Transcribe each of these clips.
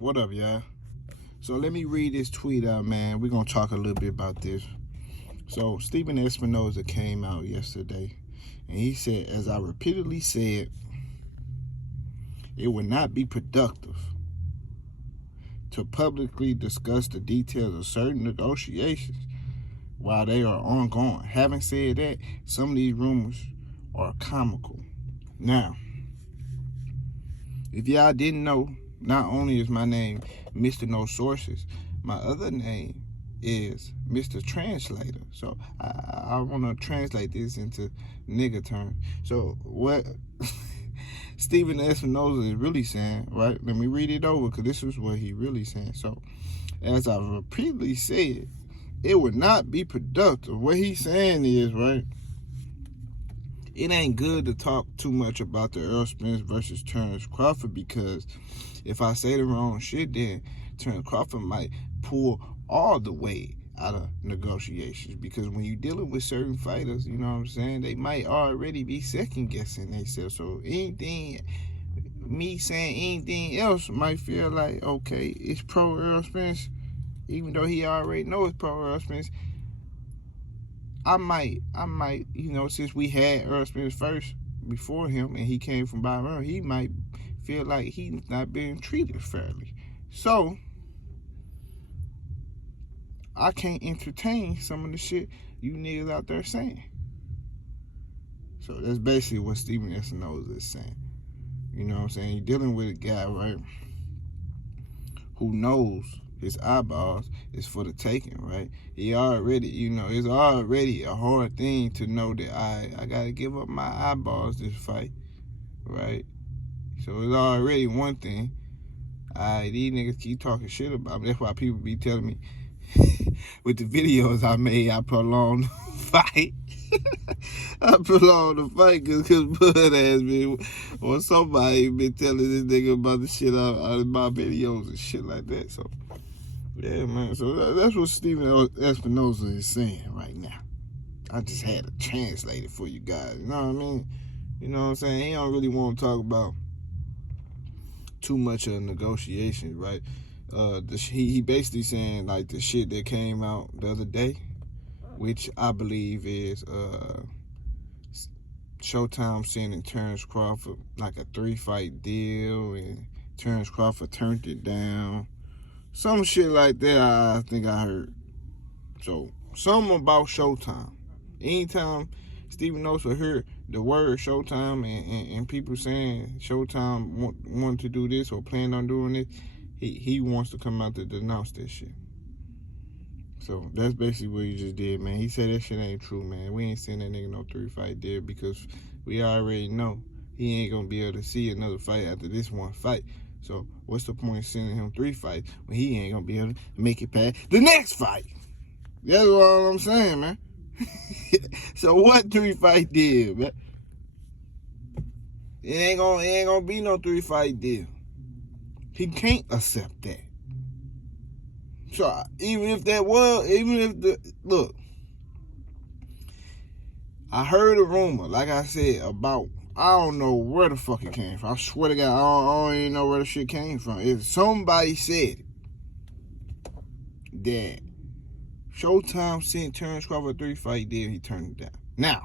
What up, y'all? So let me read this tweet out, man. We're going to talk a little bit about this. So Stephen Espinoza came out yesterday, and he said, as I repeatedly said, it would not be productive to publicly discuss the details of certain negotiations while they are ongoing. Having said that, some of these rumors are comical. Now, if y'all didn't know, not only is my name Mr. No Sources, my other name is Mr. Translator. So I want to translate this into nigga terms. So what Stephen Espinoza is really saying, right? Let me read it over because this is what he really saying. So as I repeatedly said, it would not be productive. What he's saying is, right, it ain't good to talk too much about the Errol Spence versus Terence Crawford, because if I say the wrong shit, then Terence Crawford might pull all the way out of negotiations. Because when you're dealing with certain fighters, you know what I'm saying, they might already be second guessing themselves. So me saying anything else might feel like, okay, it's pro Errol Spence, even though he already knows it's pro Errol Spence. I might, since we had Errol Spence first before him and he came from Byron, he might feel like he's not being treated fairly. So I can't entertain some of the shit you niggas out there saying. So that's basically what Stephen Espinoza is saying. You know what I'm saying? You're dealing with a guy, right, who knows his eyeballs is for the taking, right? He already, it's already a hard thing to know that I gotta give up my eyeballs this fight, right? So it's already one thing. These niggas keep talking shit about me. That's why people be telling me with the videos I made, I prolonged the fight. I prolonged the fight because Bud ass me or somebody been telling this nigga about the shit out of my videos and shit like that. So yeah, man. So that's what Stephen Espinoza is saying right now. I just had to translate it for you guys. You know what I mean? You know what I'm saying? He don't really want to talk about too much of negotiations, right? He basically saying like the shit that came out the other day, which I believe is Showtime sending Terence Crawford like a 3-fight deal, and Terence Crawford turned it down. Some shit like that I think I heard. So, something about Showtime. Anytime Stephen Osa heard the word Showtime and people saying Showtime want to do this or plan on doing it, he wants to come out to denounce that shit. So, that's basically what he just did, man. He said that shit ain't true, man. We ain't sending that nigga no 3-fight deal because we already know he ain't gonna be able to see another fight after this one fight. So what's the point of sending him 3 fights when he ain't gonna be able to make it past the next fight? That's all I'm saying, man. So what 3-fight deal, man? It ain't gonna be no 3-fight deal. He can't accept that. So look, I heard a rumor, like I said, about, I don't know where the fuck it came from. I swear to God, I don't even know where the shit came from. If somebody said that Showtime sent Terence Crawford a 3-fight deal, he turned it down. Now,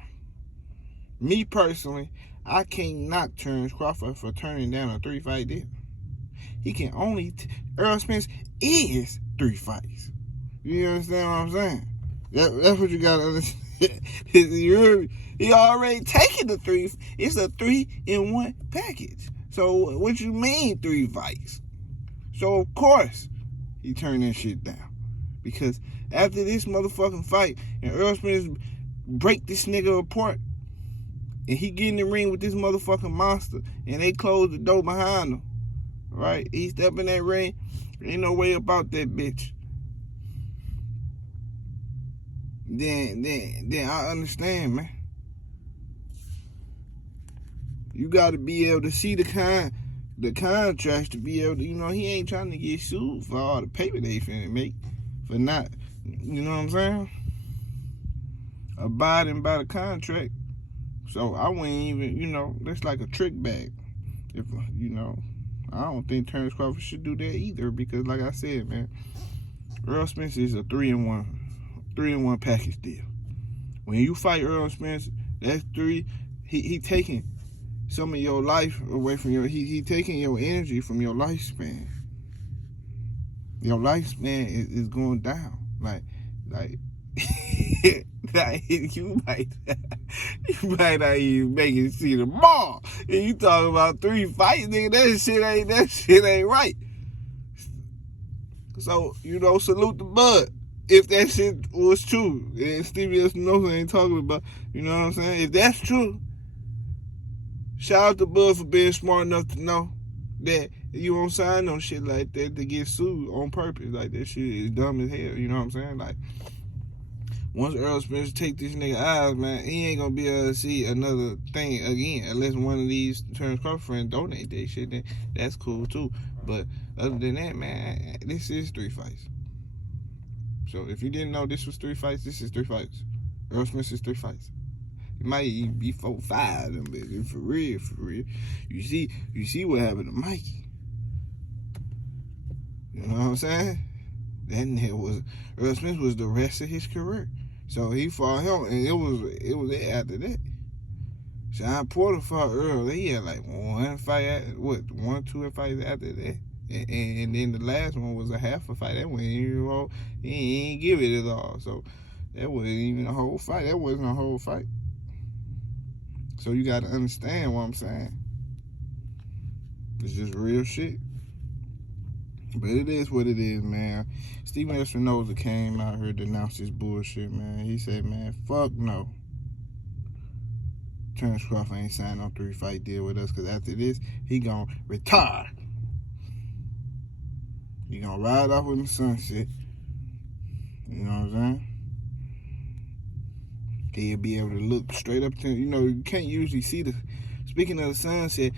me personally, I can't knock Terence Crawford for turning down a 3-fight deal. He can only, Errol Spence is 3 fights. You understand what I'm saying? That's what you gotta understand. He already taken the 3. It's a 3-in-1 package. So what you mean 3 fights? So of course he turned that shit down, because after this motherfucking fight and Errol Spence break this nigga apart and he get in the ring with this motherfucking monster and they close the door behind him, right? He step in that ring, ain't no way about that bitch. Then I understand, man. You got to be able to see the contracts to be able to, he ain't trying to get sued for all the paper they finna make for not, you know what I'm saying, abiding by the contract. So I wouldn't even, that's like a trick bag. If, I don't think Terence Crawford should do that either because, like I said, man, Errol Spence is a 3-in-1 package deal. When you fight Errol Spence, that's three. He taking some of your life away from your. He taking your energy from your lifespan. Your lifespan is going down. Like like you might not even make it see tomorrow. And you talking about 3 fights, nigga? That shit ain't right. So, salute the bud. If that shit was true, and Stevie Espinosa ain't talking about, you know what I'm saying? If that's true, shout out to Bud for being smart enough to know that you won't sign no shit like that to get sued on purpose. Like, that shit is dumb as hell, you know what I'm saying? Like, once Errol Spence take this nigga eyes, man, he ain't gonna be able to see another thing again unless one of these Terence Crawford friends donate that shit. Then that's cool too. But other than that, man, this is 3 fights. So if you didn't know this was 3 fights, this is 3 fights. Errol Spence is 3 fights. It might even be 4, 5 of them, but for real. You see what happened to Mikey. You know what I'm saying? That nigga was Errol Spence was the rest of his career. So he fought him, and it was it after that. Sean Porter fought Earl. He had like 1 fight, 2 fights after that. And then the last one was a half a fight. That one, he ain't give it at all. So that wasn't even a whole fight. That wasn't a whole fight. So you got to understand what I'm saying. It's just real shit. But it is what it is, man. Stephen Espinosa came out here to denounce this bullshit, man. He said, man, fuck no. Terence Crawford ain't signed no 3 fight deal with us because after this, he gonna retire. He gonna ride off in the sunset. You know what I'm saying? He'll be able to look straight up to him. You can't usually see the... Speaking of the sunset,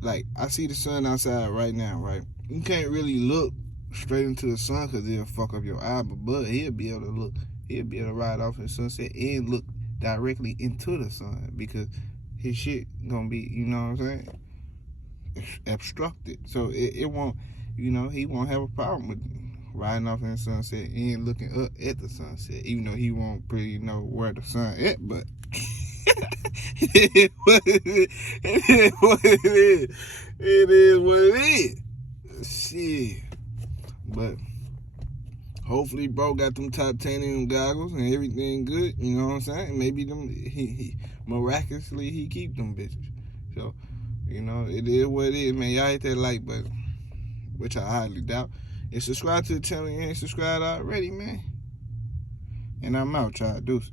like, I see the sun outside right now, right? You can't really look straight into the sun because it'll fuck up your eye, but Bud, he'll be able to ride off in the sunset and look directly into the sun because his shit gonna be, you know what I'm saying, obstructed. So it won't, he won't have a problem with riding off in the sunset and looking up at the sunset, even though he won't pretty know where the sun at, but it is what it is. It is what it is. Shit. But hopefully bro got them titanium goggles and everything good, you know what I'm saying? Maybe he miraculously he keep them bitches. So, it is what it is, man. Y'all hit that like button, which I highly doubt. And subscribe to the channel if you ain't subscribed already, man. And I'm out, y'all. Deuces.